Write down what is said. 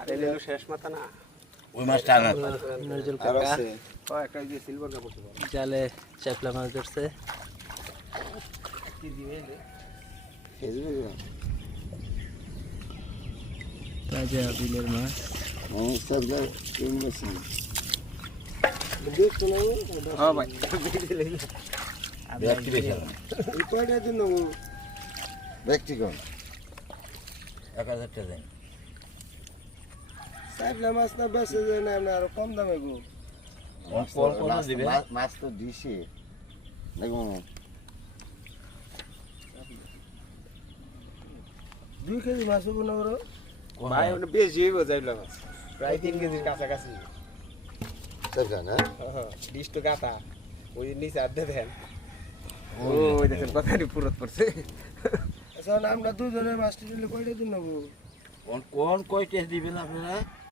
আরে লেলু শেষ মাথা না ওই মাছটা আনা নজরুল আর কাকা আছে একটা যে সিলভার কাপ আছে জালে চাপলা মাছ ধরছে কি দিবে রে তাজা বিলের মাছ হ্যাঁ ভাই ব্যক্তি বেশি ব্যক্তিগত 1000 টাকা দেন সাইফলা মাছ না বেশি যায় না আরো কম দামে গো কোন দিবে মাছ তো দিছি দেখো 2 কেজি মাছ হবে না বড় ভাই ওটা বেশি হইব যাইলা মাছ প্রায় 3 কেজির কাছাকাছি সেটা না ডিশ তো গাতা ওই নিচে আড্ডা দেন ওই দেখেন কথাটি পুরত পড়ছে আচ্ছা আমরা দুজনের মাছটি দিলে কয়টা দিন নেবো কোন কয় টেস্ট দিবেন আপনারা